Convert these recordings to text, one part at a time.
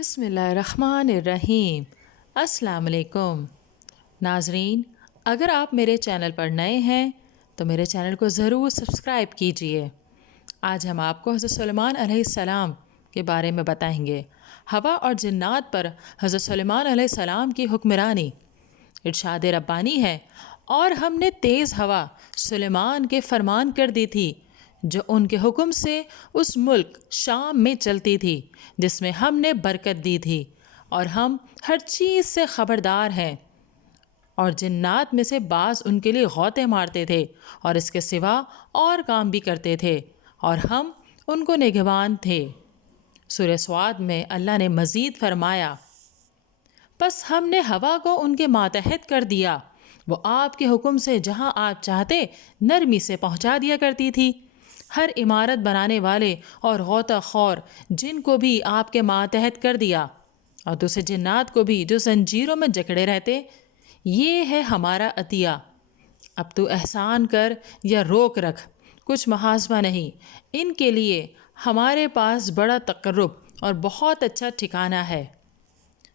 بسم اللہ الرحمن الرحیم۔ السلام علیکم ناظرین، اگر آپ میرے چینل پر نئے ہیں تو میرے چینل کو ضرور سبسکرائب کیجئے۔ آج ہم آپ کو حضرت سلیمان علیہ السلام کے بارے میں بتائیں گے۔ ہوا اور جنات پر حضرت سلیمان علیہ السلام کی حکمرانی۔ ارشاد ربانی ہے، اور ہم نے تیز ہوا سلیمان کے فرمان کر دی تھی جو ان کے حکم سے اس ملک شام میں چلتی تھی جس میں ہم نے برکت دی تھی، اور ہم ہر چیز سے خبردار ہیں۔ اور جنات میں سے بعض ان کے لیے غوطے مارتے تھے اور اس کے سوا اور کام بھی کرتے تھے، اور ہم ان کو نگہبان تھے۔ سورہ سواد میں اللہ نے مزید فرمایا، پس ہم نے ہوا کو ان کے ماتحت کر دیا، وہ آپ کے حکم سے جہاں آپ چاہتے نرمی سے پہنچا دیا کرتی تھی۔ ہر عمارت بنانے والے اور غوطہ خور جن کو بھی آپ کے ماتحت کر دیا، اور دوسرے جنات کو بھی جو زنجیروں میں جکڑے رہتے۔ یہ ہے ہمارا عطیہ، اب تو احسان کر یا روک رکھ، کچھ محاسبہ نہیں۔ ان کے لیے ہمارے پاس بڑا تقرب اور بہت اچھا ٹھکانہ ہے۔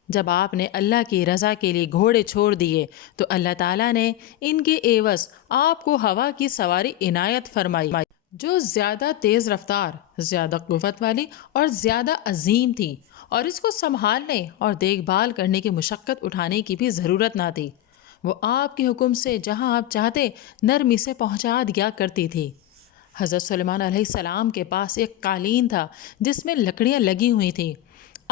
جب آپ نے اللہ کی رضا کے لیے گھوڑے چھوڑ دیے تو اللہ تعالیٰ نے ان کے عوض آپ کو ہوا کی سواری عنایت فرمائی، جو زیادہ تیز رفتار، زیادہ قوت والی اور زیادہ عظیم تھی، اور اس کو سنبھالنے اور دیکھ بھال کرنے کی مشقت اٹھانے کی بھی ضرورت نہ تھی۔ وہ آپ کے حکم سے جہاں آپ چاہتے نرمی سے پہنچا دیا کرتی تھی۔ حضرت سلیمان علیہ السلام کے پاس ایک قالین تھا جس میں لکڑیاں لگی ہوئی تھیں۔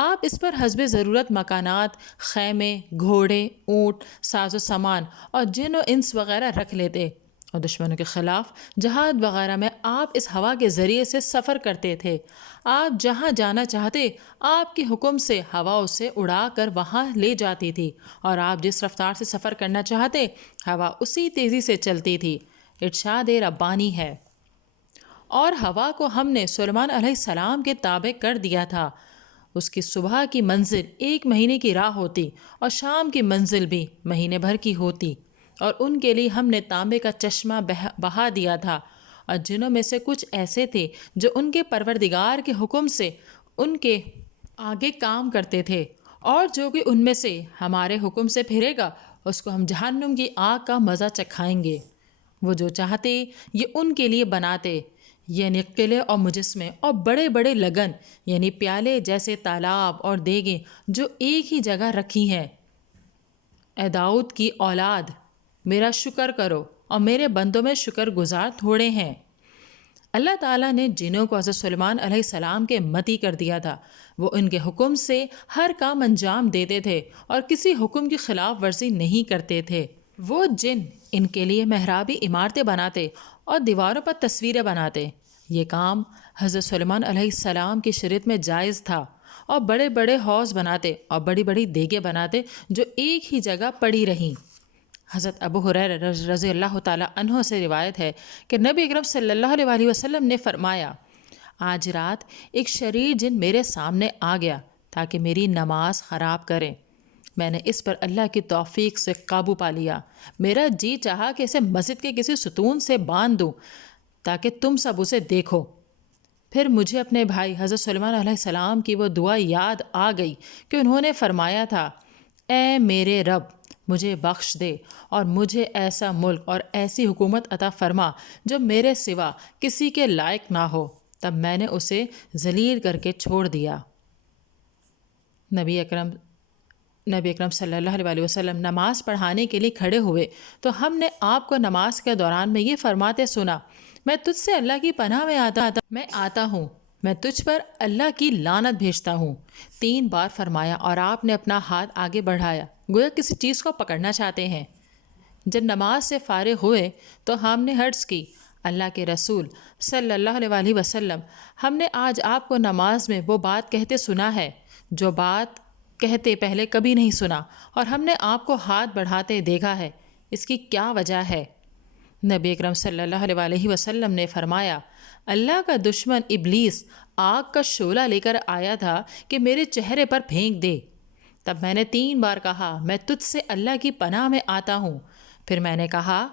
آپ اس پر حسب ضرورت مکانات، خیمے، گھوڑے، اونٹ، ساز و سامان اور جن و انس وغیرہ رکھ لیتے، اور دشمنوں کے خلاف جہاد وغیرہ میں آپ اس ہوا کے ذریعے سے سفر کرتے تھے۔ آپ جہاں جانا چاہتے آپ کے حکم سے ہوا اسے اڑا کر وہاں لے جاتی تھی، اور آپ جس رفتار سے سفر کرنا چاہتے ہوا اسی تیزی سے چلتی تھی۔ ارشاد ربانی ہے، اور ہوا کو ہم نے سلیمان علیہ السلام کے تابع کر دیا تھا۔ اس کی صبح کی منزل 1 مہینے کی راہ ہوتی، اور شام کی منزل بھی مہینے بھر کی ہوتی، اور ان کے لیے ہم نے تانبے کا چشمہ بہا دیا تھا۔ اور جنوں میں سے کچھ ایسے تھے جو ان کے پروردگار کے حکم سے ان کے آگے کام کرتے تھے، اور جو کہ ان میں سے ہمارے حکم سے پھرے گا اس کو ہم جہنم کی آگ کا مزہ چکھائیں گے۔ وہ جو چاہتے یہ ان کے لیے بناتے، یعنی قلعے اور مجسمے اور بڑے بڑے لگن، یعنی پیالے جیسے تالاب اور دیگیں جو ایک ہی جگہ رکھی ہیں۔ اے داؤد کی اولاد، میرا شکر کرو، اور میرے بندوں میں شکر گزار تھوڑے ہیں۔ اللہ تعالیٰ نے جنوں کو حضرت سلیمان علیہ السلام کے متی کر دیا تھا۔ وہ ان کے حکم سے ہر کام انجام دیتے تھے اور کسی حکم کی خلاف ورزی نہیں کرتے تھے۔ وہ جن ان کے لیے محرابی عمارتیں بناتے اور دیواروں پر تصویریں بناتے۔ یہ کام حضرت سلیمان علیہ السلام کی شریعت میں جائز تھا، اور بڑے بڑے حوض بناتے اور بڑی بڑی دیگیں بناتے جو ایک ہی جگہ پڑی رہیں۔ حضرت ابو ہریرہ رضی اللہ تعالیٰ عنہ سے روایت ہے کہ نبی اکرم صلی اللہ علیہ وسلم نے فرمایا، آج رات ایک شریر جن میرے سامنے آ گیا تاکہ میری نماز خراب کرے۔ میں نے اس پر اللہ کی توفیق سے قابو پا لیا۔ میرا جی چاہا کہ اسے مسجد کے کسی ستون سے باندھ دوں تاکہ تم سب اسے دیکھو۔ پھر مجھے اپنے بھائی حضرت سلیمان علیہ السلام کی وہ دعا یاد آ گئی کہ انہوں نے فرمایا تھا، اے میرے رب، مجھے بخش دے اور مجھے ایسا ملک اور ایسی حکومت عطا فرما جو میرے سوا کسی کے لائق نہ ہو۔ تب میں نے اسے ذلیل کر کے چھوڑ دیا۔ نبی اکرم صلی اللہ علیہ وسلم نماز پڑھانے کے لیے کھڑے ہوئے تو ہم نے آپ کو نماز کے دوران میں یہ فرماتے سنا، میں تجھ سے اللہ کی پناہ میں آتا ہوں، میں تجھ پر اللہ کی لعنت بھیجتا ہوں۔ 3 بار فرمایا، اور آپ نے اپنا ہاتھ آگے بڑھایا گویا کسی چیز کو پکڑنا چاہتے ہیں۔ جب نماز سے فارغ ہوئے تو ہم نے عرض کی، اللہ کے رسول صلی اللہ علیہ وسلم، ہم نے آج آپ کو نماز میں وہ بات کہتے سنا ہے جو بات کہتے پہلے کبھی نہیں سنا، اور ہم نے آپ کو ہاتھ بڑھاتے دیکھا ہے، اس کی کیا وجہ ہے؟ نبی اکرم صلی اللہ علیہ وسلم نے فرمایا، اللہ کا دشمن ابلیس آگ کا شعلہ لے کر آیا تھا کہ میرے چہرے پر پھینک دے۔ تب میں نے 3 بار کہا، میں تجھ سے اللہ کی پناہ میں آتا ہوں۔ پھر میں نے کہا،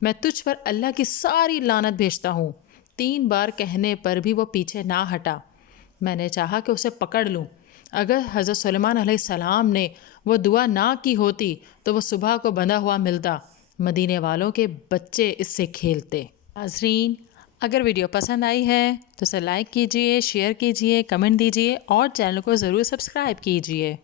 میں تجھ پر اللہ کی ساری لعنت بھیجتا ہوں۔ 3 بار کہنے پر بھی وہ پیچھے نہ ہٹا۔ میں نے چاہا کہ اسے پکڑ لوں۔ اگر حضرت سلیمان علیہ السلام نے وہ دعا نہ کی ہوتی تو وہ صبح کو بندھا ہوا ملتا، مدینے والوں کے بچے اس سے کھیلتے۔ ناظرین، اگر ویڈیو پسند آئی ہے تو اسے لائک کیجئے، شیئر کیجئے، کمنٹ دیجئے اور چینل کو ضرور سبسکرائب کیجئے۔